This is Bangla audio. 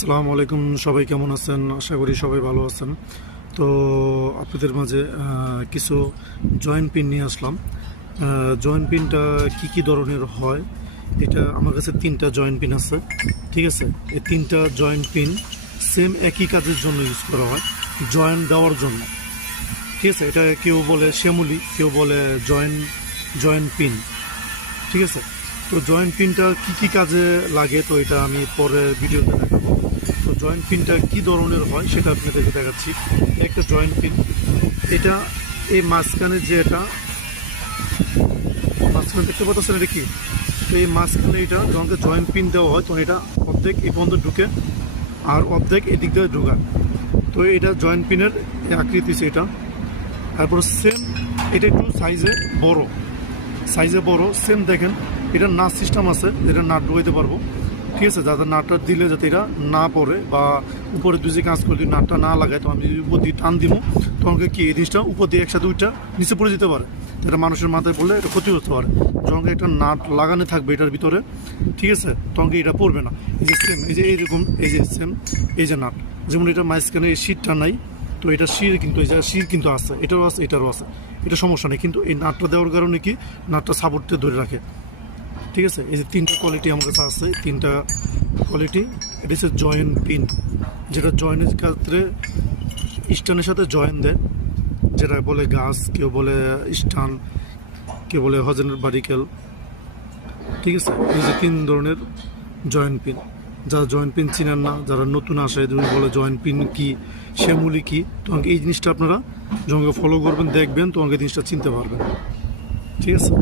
আসসালামু আলাইকুম, সবাই কেমন আছেন? আশা করি সবাই ভালো আছেন। তো আপনাদের মাঝে কিছু জয়েন্ট পিন নিয়ে আসলাম। জয়েন্ট পিনটা কি ধরনের হয়, এটা আমার কাছে 3টা জয়েন্ট পিন আছে। ঠিক আছে, এই 3টা জয়েন্ট পিন সেম একই কাজের জন্য ইউজ করা হয়, জয়েন্ট দেওয়ার জন্য। ঠিক আছে, এটা কেউ বলে শ্যামলি, কেউ বলে জয়েন্ট পিন। ঠিক আছে, তো জয়েন্ট পিনটা কি কাজে লাগে তো এটা আমি পরে ভিডিওতে দেখাবো। তো জয়েন্ট পিনটা কি ধরনের হয় সেটা আপনাদেরকে দেখাচ্ছি। একটা জয়েন্ট পিন, এটা এই মাঝখানে যে এটা মাঝখানে দেখতে পাচ্ছেন, এটা কি? তো এই মাঝখানে এটা যখন জয়েন্ট পিন দেওয়া হয় তখন এটা অর্ধেক এই পর্যন্ত ঢুকে আর অর্ধেক এদিক দিয়ে ঢুকায়। তো এটা জয়েন্ট পিনের আকৃতি এটা। তারপর সেম এটা একটু সাইজে বড় সেম দেখেন, এটা নাট সিস্টেম আছে, এটা নাট ঢুকাইতে পারবো। ঠিক আছে, যাতে নাটটা দিলে যাতে এটা না পড়ে বা উপরে দুই কাজ করলে নাটটা না লাগায়, তো আমি যদি উপর দিয়ে টান দিব তখন কি এই জিনিসটা উপর দিয়ে একসাথে দুইটা নিচে পড়ে যেতে পারে, এটা মানুষের মাথায় পড়লে এটা ক্ষতি করতে পারে। যখন একটা নাট লাগানো থাকবে এটার ভিতরে, ঠিক আছে, তখন এটা পড়বে না। এই যে সেম, এই যে এইরকম, এই যে সেম, এই যে নাট, যেমন এটা মাঝখানে এই শিরটা নাই, তো এটা শির কিন্তু এই যে শির কিন্তু আছে, এটারও আছে এটারও আছে, এটা সমস্যা নেই। কিন্তু এই নাটটা দেওয়ার কারণে কি নাটটা সাপোর্টে ধরে রাখে। ঠিক আছে, এই যে 3টা কোয়ালিটি আমার কাছে আছে, 3টা কোয়ালিটি। এটা হচ্ছে জয়েন্ট পিন, যেটা জয়েন্টের ক্ষেত্রে স্টানের সাথে জয়েন দেয়, যেটা বলে গাছ, কেউ বলে স্টান, কেউ বলে হজেনের বারিকেল। ঠিক আছে, এই যে 3 ধরনের জয়েন্ট পিন। যারা জয়েন্ট পিন চিনেন না, যারা নতুন আসে তুমি বলে জয়েন্ট পিন কি, শ্যামলি কি, তোমাকে এই জিনিসটা আপনারা যখন ফলো করবেন দেখবেন তোমাকে এই জিনিসটা চিনতে পারবেন। ঠিক আছে।